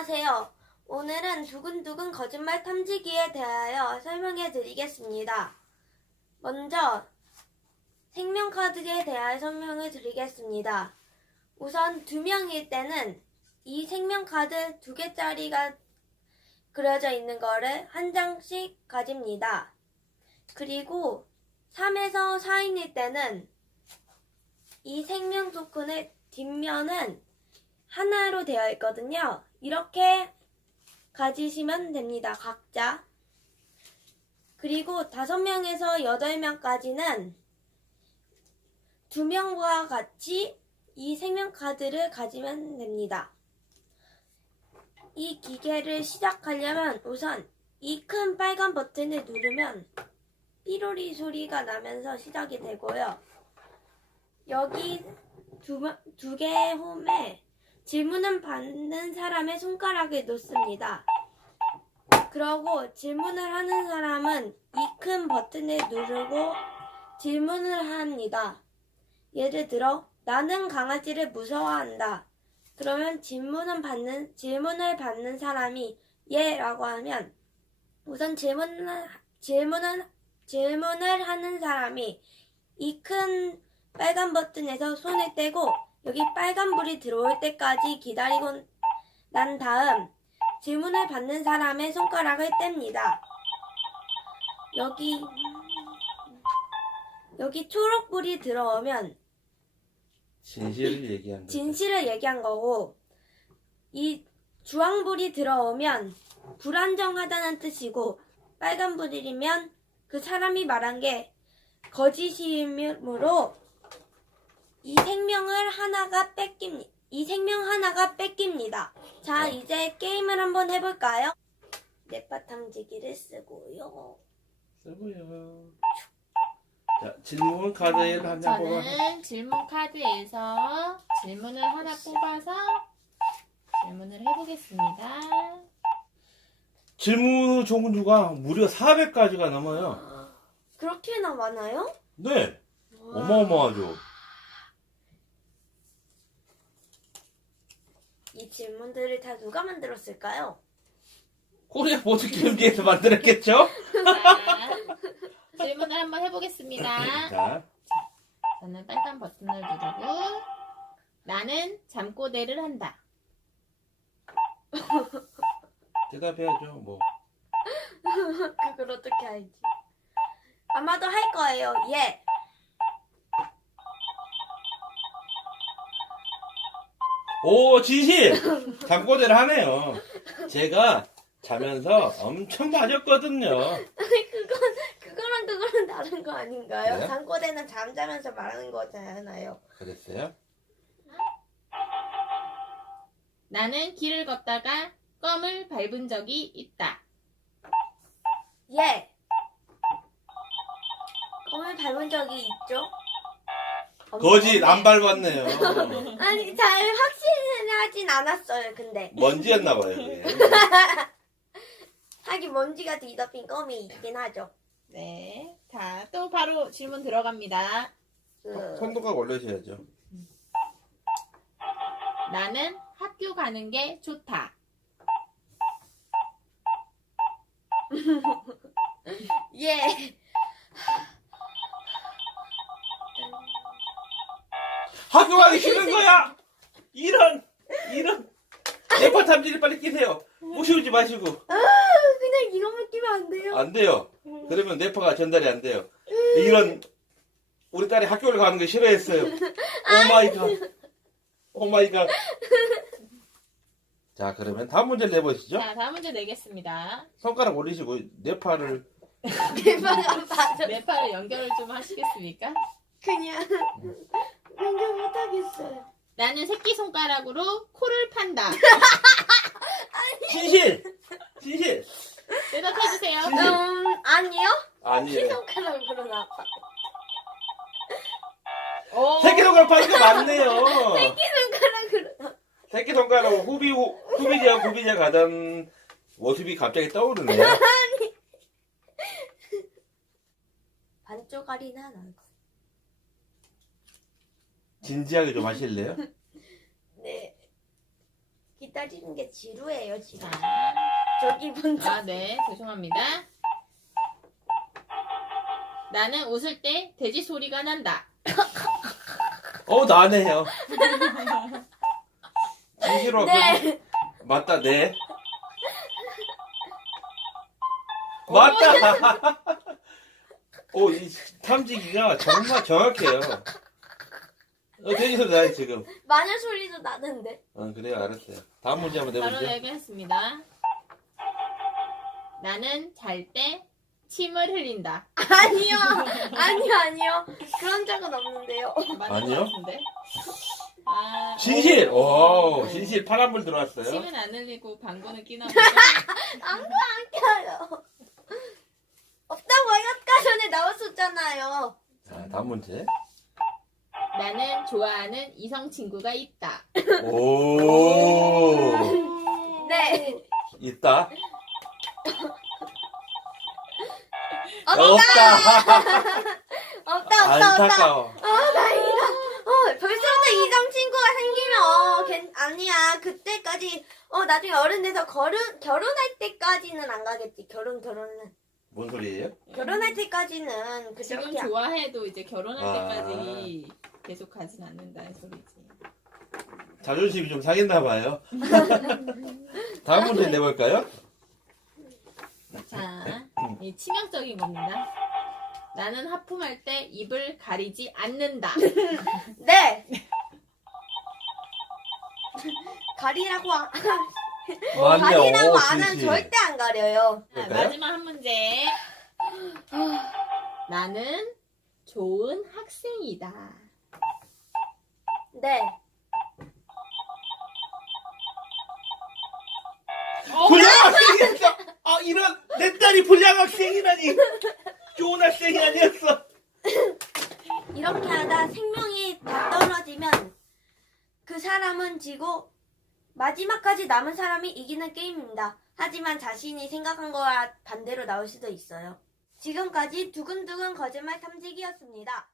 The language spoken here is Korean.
안녕하세요. 오늘은 두근두근 거짓말 탐지기에 대하여 설명해 드리겠습니다. 먼저 생명카드에 대하여 설명을 드리겠습니다. 우선 두 명일 때는 이 생명카드 두 개짜리가 그려져 있는 거를 한 장씩 가집니다. 그리고 3에서 4인일 때는 이 생명 토큰의 뒷면은 하나로 되어 있거든요. 이렇게 가지시면 됩니다. 각자. 그리고 다섯 명에서 여덟 명까지는 두 명과 같이 이 생명 카드를 가지면 됩니다. 이 기계를 시작하려면 우선 이 큰 빨간 버튼을 누르면 삐로리 소리가 나면서 시작이 되고요. 여기 두개 홈에 질문을 받는 사람의 손가락을 놓습니다. 그러고 질문을 하는 사람은 이 큰 버튼을 누르고 질문을 합니다. 예를 들어, 나는 강아지를 무서워한다. 그러면 질문을 받는, 질문을 받는 사람이 예라고 하면 우선 질문을, 질문은, 질문을 하는 사람이 이 큰 빨간 버튼에서 손을 떼고 여기 빨간 불이 들어올 때까지 기다리고 난 다음 질문을 받는 사람의 손가락을 뗍니다. 여기 여기 초록불이 들어오면 진실을 얘기한다. 진실을 얘기한 거고 이 주황불이 들어오면 불안정하다는 뜻이고 빨간불이면 그 사람이 말한 게 거짓이므로 이 생명을 하나가 뺏깁니다. 이 생명 하나가 뺏깁니다. 자, 이제 게임을 한번 해볼까요? 넷바 탐지기를 쓰고요. 쓰고요. 자, 질문 카드를 한장 뽑아. 저는 질문 카드에서 질문을 하나 뽑아서 질문을 해보겠습니다. 질문 종류가 무려 400가지가 넘어요. 아, 그렇게나 많아요? 네, 우와. 어마어마하죠. 이 질문들을 다 누가 만들었을까요? 코리아 보드 게임기에서 만들었겠죠? 자, 질문을 한번 해보겠습니다. 자, 저는 빨간 버튼을 누르고 나는 잠꼬대를 한다. 대답해야죠. 뭐 그걸 어떻게 알지? 아마도 할 거예요. 예. 오, 진실! 잠꼬대를 하네요. 제가 자면서 엄청 맞았거든요. 그건 그거랑 그거랑 다른 거 아닌가요? 네? 잠꼬대는 잠자면서 말하는 거잖아요. 그랬어요? 나는 길을 걷다가 껌을 밟은 적이 있다. 예. 껌을 밟은 적이 있죠? 거짓, 안 밟았네요. 아니 잘 확신하진 않았어요. 근데 먼지였나 봐요, 그게. 하긴 먼지가 뒤덮인 껌이 있긴 하죠. 네. 자, 또 바로 질문 들어갑니다. 그, 손도각 올려줘야죠. 나는 학교 가는 게 좋다. 예. 가기 싫은 거야! 이런, 이런. 네파 탐지를 빨리 끼세요. 무시우지 마시고. 그냥 이거만 끼면 안 돼요? 안 돼요. 그러면 네파가 전달이 안 돼요. 이런, 우리 딸이 학교를 가는 거 싫어했어요. 오 마이 갓. 오 마이 갓. 자, 그러면 다음 문제를 내보시죠. 자, 다음 문제 내겠습니다. 손가락 올리시고, 네파를. 대박아 맞아. 네 팔을 연결을 좀 하시겠습니까? 그냥 연결 못하겠어요. 나는 새끼손가락으로 코를 판다. 진실! 진실! 대답해주세요. 진실. 음 아니요. 아니에요. 시손가락으로 나빠. 오, 새끼손가락 파니까 맞네요. 시손가락으로 나. 새끼손가락 후비, 후, 후비자, 후비자 가던 모습이 갑자기 떠오르네요. 반쪽알이나 나고. 진지하게 좀 하실래요? 네. 따지는 게 지루해요 지금. 자, 저기 먼저. 아, 네, 죄송합니다. 나는 웃을 때 돼지 소리가 난다. 어 나네요. 진실로 네. 맞다 네. 맞다. 오, 이 탐지기가 정말 정확해요. 어, 소리 나요, 지금. 마녀 소리도 나는데. 어, 그래요, 알았어요. 다음 문제 한번 바로 내보세요. 얘기했습니다. 나는 잘 때 침을 흘린다. 아니요. 아니요 아니요. 그런 적은 없는데요. 맞는 아니요? 것 같은데? 아, 진실! 오. 오, 진실 파란불 들어왔어요. 침은 안 흘리고 방구는 끼나 보죠? 껴요. 없다고 아까 전에 나왔었잖아요. 자, 다음 문제. 나는 좋아하는 이성 친구가 있다. 오, 네. 있다. 없다. 없다. 없다 없다 없다. 안타까워. 아 다행이다. 어 벌써부터 이성 친구가 생기면 어 괜, 아니야 그때까지 어 나중에 어른 돼서 결혼 결혼할 때까지는 안 가겠지 결혼 결혼은 뭔 소리예요? 결혼할 때까지는 지금 그저께 좋아해도 이제 결혼할 아. 때까지 계속 가진 않는다는 소리지. 자존심이 좀 상했나 봐요. 다음 문제 내볼까요? 자, 이 치명적인 겁니다. 나는 하품할 때 입을 가리지 않는다. 네 가리라고 안- 오, 안 하면. 절대 안 가려요. 자, 그럴까요? 마지막 한 문제. 나는 좋은 학생이다. 네 불량 학생이었어. 아 이런 내 딸이 불량 학생이라니. 좋은 학생이 아니었어. 이렇게 하다 생명이 다 떨어지면 그 사람은 지고 마지막까지 남은 사람이 이기는 게임입니다. 하지만 자신이 생각한 거와 반대로 나올 수도 있어요. 지금까지 두근두근 거짓말 탐지기였습니다.